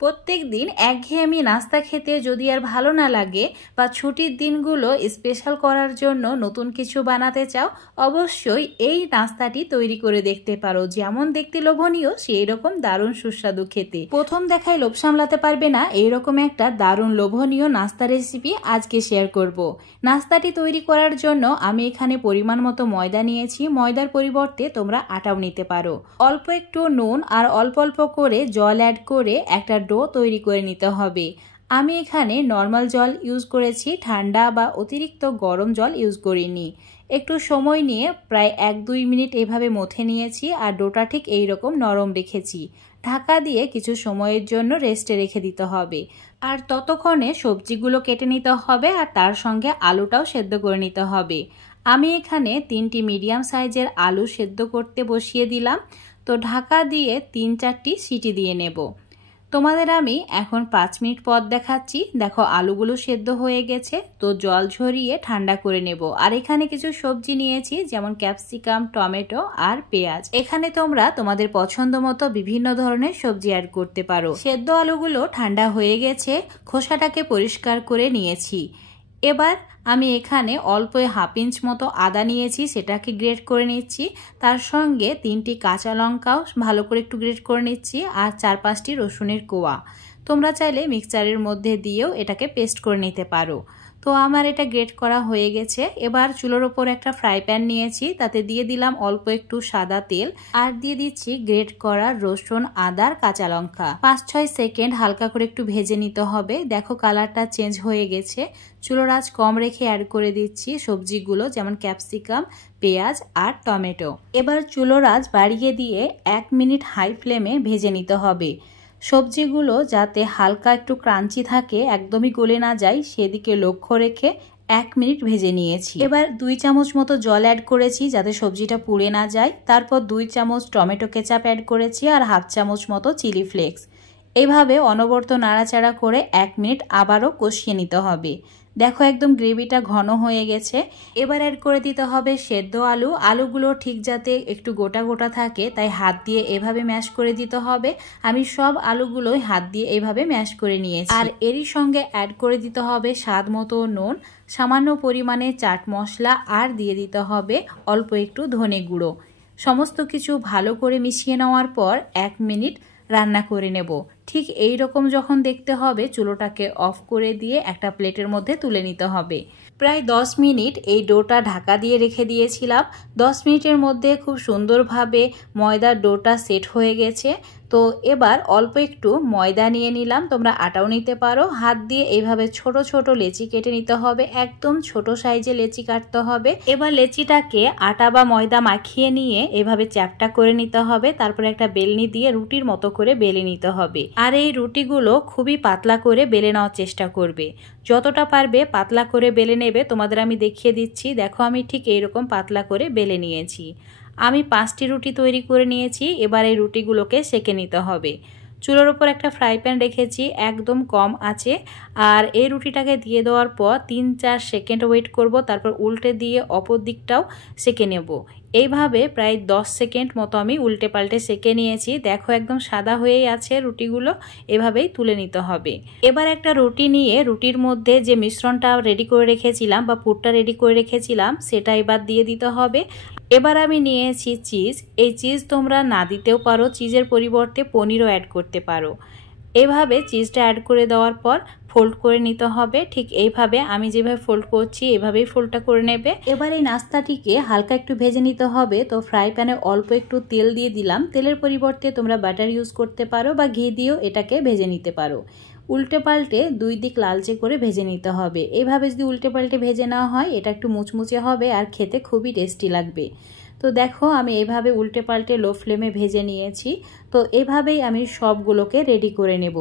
প্রত্যেক দিন একঘেয়েমি নাস্তা খেতে যদি আর ভালো না লাগে বা ছুটির দিনগুলো স্পেশাল করার জন্য নতুন কিছু বানাতে চাও, অবশ্যই এই নাস্তাটি তৈরি করে দেখতে পারো। যেমন দেখতে লোভনীয়, সেই রকম দারুণ সুস্বাদু খেতে। প্রথম দেখায় লোভ সামলাতে পারবে না, এইরকম একটা দারুণ লোভনীয় নাস্তা রেসিপি আজকে শেয়ার করব। নাস্তাটি তৈরি করার জন্য আমি এখানে পরিমাণ মতো ময়দা নিয়েছি। ময়দার পরিবর্তে তোমরা আটাও নিতে পারো। অল্প একটু নুন আর অল্প অল্প করে জল অ্যাড করে একটা ডো তৈরি করে নিতে হবে। আমি এখানে নর্মাল জল ইউজ করেছি, ঠান্ডা বা অতিরিক্ত গরম জল ইউজ করিনি। একটু সময় নিয়ে প্রায় 1-2 মিনিট এভাবে মথে নিয়েছি আর ডোটা ঠিক এইরকম নরম রেখেছি। ঢাকা দিয়ে কিছু সময়ের জন্য রেস্টে রেখে দিতে হবে। আর ততক্ষণে সবজিগুলো কেটে নিতে হবে আর তার সঙ্গে আলুটাও সেদ্ধ করে নিতে হবে। আমি এখানে 3টি মিডিয়াম সাইজের আলু সেদ্ধ করতে বসিয়ে দিলাম। তো ঢাকা দিয়ে 3-4টি সিটি দিয়ে নেব। তোমাদের আমি এখন 5 মিনিট পর দেখাচ্ছি। দেখো আলুগুলো সেদ্ধ হয়ে গেছে। তো জল ঝরিয়ে ঠান্ডা করে নেব। আর এখানে কিছু সবজি নিয়েছি, যেমন ক্যাপসিকাম, টমেটো আর পেঁয়াজ। এখানে তোমরা তোমাদের পছন্দ মতো বিভিন্ন ধরনের সবজি অ্যাড করতে পারো। সেদ্ধ আলুগুলো ঠান্ডা হয়ে গেছে, খোসাটাকে পরিষ্কার করে নিয়েছি। এবার আমি এখানে অল্প 1/2 ইঞ্চ মতো আদা নিয়েছি, সেটাকে গ্রেট করে নিচ্ছি। তার সঙ্গে 3টি কাঁচা লঙ্কাও ভালো করে একটু গ্রেট করে নিচ্ছি আর 4-5টি রসুনের কোয়া। তোমরা চাইলে মিক্সচারের মধ্যে দিয়েও এটাকে পেস্ট করে নিতে পারো। তো আমার এটা গ্রেট করা হয়ে গেছে। এবার চুলোর ওপর একটা ফ্রাই প্যান নিয়েছি, তাতে দিয়ে দিলাম অল্প একটু সাদা তেল আর দিয়ে দিচ্ছি গ্রেট করা রসুন, আদার, কাঁচা লঙ্কা। 5-6 সেকেন্ড হালকা করে একটু ভেজে নিতে হবে। দেখো কালারটা চেঞ্জ হয়ে গেছে। চুলোর আঁচ কম রেখে অ্যাড করে দিচ্ছি সবজিগুলো, যেমন ক্যাপসিকাম, পেঁয়াজ আর টমেটো। এবার চুলোর আঁচ বাড়িয়ে দিয়ে 1 মিনিট হাই ফ্লেমে ভেজে নিতে হবে। সবজিগুলো যাতে হালকা একটু ক্রাঞ্চি থাকে, একদমই গলে না যায়, সেদিকে লক্ষ্য রেখে 1 মিনিট ভেজে নিয়েছি। এবার 2 চামচ মতো জল অ্যাড করেছি যাতে সবজিটা পুড়ে না যায়। তারপর 2 চামচ টমেটো কেচাপ অ্যাড করেছি আর 1/2 চামচ মতো চিলি ফ্লেক্স। এইভাবে অনবরত নাড়াচাড়া করে 1 মিনিট আবারও কষিয়ে নিতে হবে। দেখো একদম গ্রেভিটা ঘন হয়ে গেছে। এবার অ্যাড করে দিতে হবে সেদ্ধ আলু। আলুগুলো ঠিক যাতে একটু গোটা গোটা থাকে, তাই হাত দিয়ে এভাবে ম্যাশ করে দিতে হবে। আমি সব আলুগুলোই হাত দিয়ে এভাবে ম্যাশ করে নিয়েছি। আর এরই সঙ্গে অ্যাড করে দিতে হবে স্বাদ মতো নুন, সামান্য পরিমাণে চাট মশলা আর দিয়ে দিতে হবে অল্প একটু ধনে গুঁড়ো। সমস্ত কিছু ভালো করে মিশিয়ে নেওয়ার পর 1 মিনিট রান্না করে নেব। ঠিক এই রকম যখন দেখতে হবে, চুলোটাকে অফ করে দিয়ে একটা প্লেটের মধ্যে তুলে নিতে হবে। প্রায় 10 মিনিট এই ডোটা ঢাকা দিয়ে রেখে দিয়েছিলাম। 10 মিনিটের মধ্যে খুব সুন্দরভাবে ময়দার ডোটা সেট হয়ে গেছে। তো এবার অল্প একটু ময়দা নিয়ে নিলাম, তোমরা আটাও নিতে পারো। হাত দিয়ে এইভাবে ছোট ছোট লেচি কেটে নিতে হবে, একদম ছোট সাইজে লেচি কাটতে হবে। এবার লেচিটাকে আটা বা ময়দা মাখিয়ে নিয়ে এভাবে চ্যাপটা করে নিতে হবে। তারপরে একটা বেলনি দিয়ে রুটির মতো করে বেলে নিতে হবে। আর এই রুটিগুলো খুবই পাতলা করে বেলে নেওয়ার চেষ্টা করবে। যতটা পারবে পাতলা করে বেলে নেবে। তোমাদের আমি দেখিয়ে দিচ্ছি। দেখো আমি ঠিক এইরকম পাতলা করে বেলে নিয়েছি। আমি 5টি রুটি তৈরি করে নিয়েছি। এবার এই রুটিগুলোকে সেঁকে নিতে হবে। চুলোর ওপর একটা ফ্রাই প্যান রেখেছি একদম কম আঁচে। আর এই রুটিটাকে দিয়ে দেওয়ার পর 3-4 সেকেন্ড ওয়েট করব, তারপর উল্টে দিয়ে অপর দিকটাও সেঁকে নেব। এইভাবে প্রায় 10 সেকেন্ড মতো আমি উল্টে পাল্টে সেঁকে নিয়েছি। দেখো একদম সাদা হয়েই আছে রুটিগুলো, এভাবেই তুলে নিতে হবে। এবার একটা রুটি নিয়ে রুটির মধ্যে যে মিশ্রণটা রেডি করে রেখেছিলাম বা পুরটা রেডি করে রেখেছিলাম, সেটা এবার দিয়ে দিতে হবে। এবার আমি নিয়েছি চিজ। এই চিজ তোমরা না দিতেও পারো, চিজের পরিবর্তে পনিরও অ্যাড করতে পারো। এভাবে চিজটা অ্যাড করে দেওয়ার পর ফোল্ড করে নিতে হবে। ঠিক এইভাবে আমি যেভাবে ফোল্ড করছি এভাবেই ফোল্ডটা করে নেবে। এবার এই নাস্তাটিকে হালকা একটু ভেজে নিতে হবে। তো ফ্রাই প্যানে অল্প একটু তেল দিয়ে দিলাম। তেলের পরিবর্তে তোমরা বাটার ইউজ করতে পারো বা ঘি দিয়েও এটাকে ভেজে নিতে পারো। উল্টে পাল্টে 2 দিক লালচে করে ভেজে নিতে হবে। এইভাবে যদি উল্টে পাল্টে ভেজে নেওয়া হয়, এটা একটু মুচমুচে হবে আর খেতে খুবই টেস্টি লাগবে। তো দেখো আমি এইভাবে উল্টে পাল্টে লো ফ্লেমে ভেজে নিয়েছি। তো এভাবেই আমি সবগুলোকে রেডি করে নেব।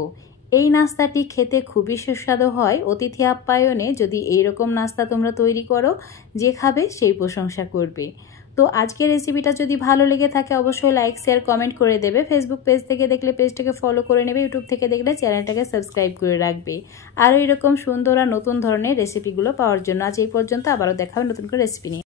এই নাস্তাটি খেতে খুবই সুস্বাদু হয়। অতিথি আপ্যায়নে যদি এইরকম নাস্তা তোমরা তৈরি করো, যে খাবে সেই প্রশংসা করবে। তো আজকের রেসিপিটা যদি ভালো লেগে থাকে অবশ্যই লাইক, শেয়ার, কমেন্ট করে দেবে। ফেসবুক পেজ থেকে দেখলে পেজটাকে ফলো করে নেবে, ইউটিউব থেকে দেখলে চ্যানেলটাকে সাবস্ক্রাইব করে রাখবে। আর এরকম সুন্দর আর নতুন ধরনের রেসিপিগুলো পাওয়ার জন্য আজ এই পর্যন্ত। আবারও দেখা হবে নতুন করে রেসিপি নিয়ে।